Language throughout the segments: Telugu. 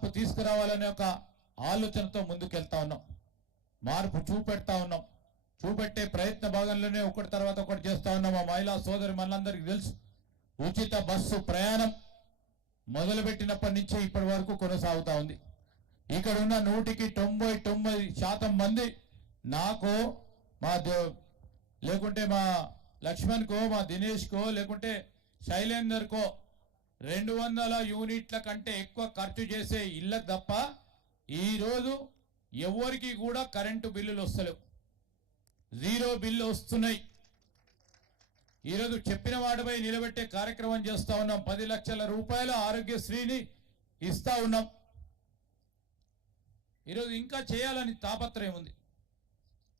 మార్పు తీసుకురావాలనే ఒక ఆలోచనతో ముందుకెళ్తా ఉన్నాం. మార్పు చూపెడతా ఉన్నాం. చూపెట్టే ప్రయత్న భాగంలోనే ఒకటి తర్వాత ఒకటి చేస్తా ఉన్నాం. మా మహిళా సోదరి మనందరికీ తెలుసు, ఉచిత బస్సు ప్రయాణం మొదలుపెట్టినప్పటి నుంచి ఇప్పటి వరకు కొనసాగుతా ఉంది. ఇక్కడ ఉన్న 100% మంది నాకో మా లేకుంటే మా లక్ష్మణ్కో మా దినేష్కో లేకుంటే శైలేందర్కో 200 యూనిట్ల కంటే ఎక్కువ ఖర్చు చేసే ఇళ్ళకు తప్ప ఈరోజు ఎవరికి కూడా కరెంటు బిల్లులు వస్తలేవు. జీరో బిల్లు వస్తున్నాయి. ఈరోజు చెప్పిన వాటిపై నిలబెట్టే కార్యక్రమం చేస్తా ఉన్నాం. 10 లక్షల రూపాయల ఆరోగ్యశ్రీని ఇస్తా ఉన్నాం. ఈరోజు ఇంకా చేయాలని తాపత్రయం ఉంది.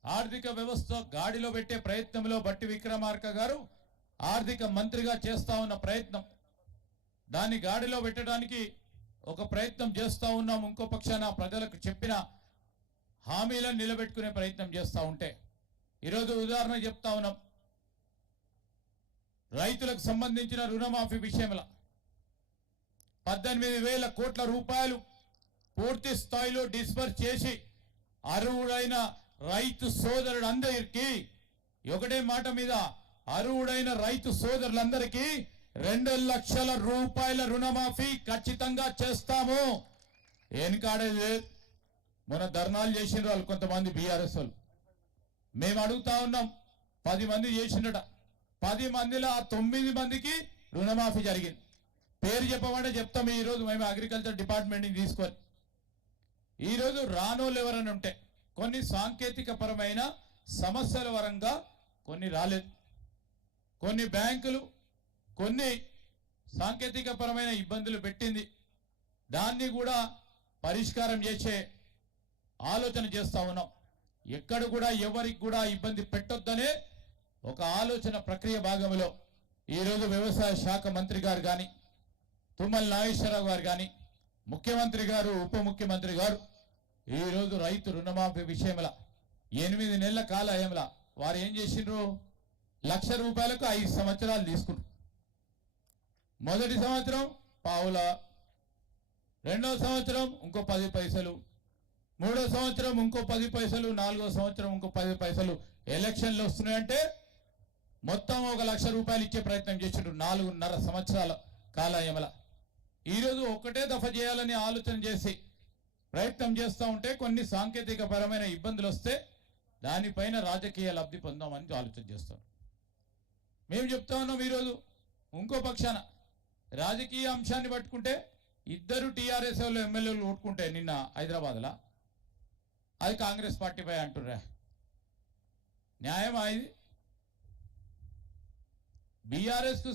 ఆర్థిక వ్యవస్థ గాడిలో పెట్టే ప్రయత్నంలో బట్టి విక్రమార్క గారు ఆర్థిక మంత్రిగా చేస్తా ఉన్న ప్రయత్నం, దాన్ని గాడిలో పెట్టడానికి ఒక ప్రయత్నం చేస్తూ ఉన్నాం. ఇంకో పక్షాన ప్రజలకు చెప్పిన హామీలను నిలబెట్టుకునే ప్రయత్నం చేస్తూ ఉంటే ఈరోజు ఉదాహరణ చెప్తా ఉన్నాం. రైతులకు సంబంధించిన రుణమాఫీ విషయంలో 18,000 కోట్ల రూపాయలు పూర్తి స్థాయిలో డిస్బర్స్ చేసి అర్హుడైన రైతు సోదరులందరికీ ఒకటే మాట మీద అర్హుడైన రైతు సోదరులందరికీ 2 లక్షల రూపాయల రుణమాఫీ ఖచ్చితంగా చేస్తాము. వెనకాడేది మొన్న ధర్నాలు చేసిన వాళ్ళు కొంతమంది బీఆర్ఎస్ వాళ్ళు. మేము అడుగుతా ఉన్నాం, 10 మంది చేసిండట. 10 మందిలో ఆ 9 మందికి రుణమాఫీ జరిగింది. పేరు చెప్పమంటే చెప్తాం. ఈరోజు మేము అగ్రికల్చర్ డిపార్ట్మెంట్ని తీసుకొని ఈరోజు రానోళ్ళు ఎవరైనా ఉంటే కొన్ని సాంకేతిక పరమైన సమస్యల వరంగా కొన్ని రాలేదు. కొన్ని బ్యాంకులు కొన్ని సాంకేతిక పరమైన ఇబ్బందులు పెట్టింది. దాన్ని కూడా పరిష్కారం చేసే ఆలోచన చేస్తా ఉన్నాం. ఎక్కడ కూడా ఎవరికి కూడా ఇబ్బంది పెట్టొద్దనే ఒక ఆలోచన ప్రక్రియ భాగంలో ఈరోజు వ్యవసాయ శాఖ మంత్రి గారు కానీ, తుమ్మల నాగేశ్వరరావు గారు కానీ, ముఖ్యమంత్రి గారు, ఉప ముఖ్యమంత్రి గారు ఈరోజు రైతు రుణమాఫీ విషయంలో 8 నెలల కాలయంలో వారు ఏం చేసిండ్రు, 1,00,000 రూపాయలకు 5 సంవత్సరాలు తీసుకుంటారు. మొదటి సంవత్సరం పావుల, రెండవ సంవత్సరం ఇంకో 10 పైసలు, మూడో సంవత్సరం ఇంకో 10 పైసలు, నాలుగో సంవత్సరం ఇంకో 10 పైసలు. ఎలక్షన్లు వస్తున్నాయంటే మొత్తం 1,00,000 రూపాయలు ఇచ్చే ప్రయత్నం చేసిండ్రు 4.5 సంవత్సరాల కాలయంలో. ఈరోజు ఒకటే దఫా చేయాలని ఆలోచన చేసి ప్రయత్నం చేస్తూ ఉంటే కొన్ని సాంకేతిక పరమైన ఇబ్బందులు వస్తే దానిపైన రాజకీయ లబ్ధి పొందామని ఆలోచన చేస్తాం. మేము చెప్తా ఉన్నాం. ఈరోజు ఇంకో పక్షాన రాజకీయ అంశాన్ని పట్టుకుంటే 2 టీఆర్ఎస్ వాళ్ళు ఎమ్మెల్యేలు ఓటుకుంటే నిన్న హైదరాబాద్లో అది కాంగ్రెస్ పార్టీపై అంటుర్రా. న్యాయమా ఇది? బీఆర్ఎస్కు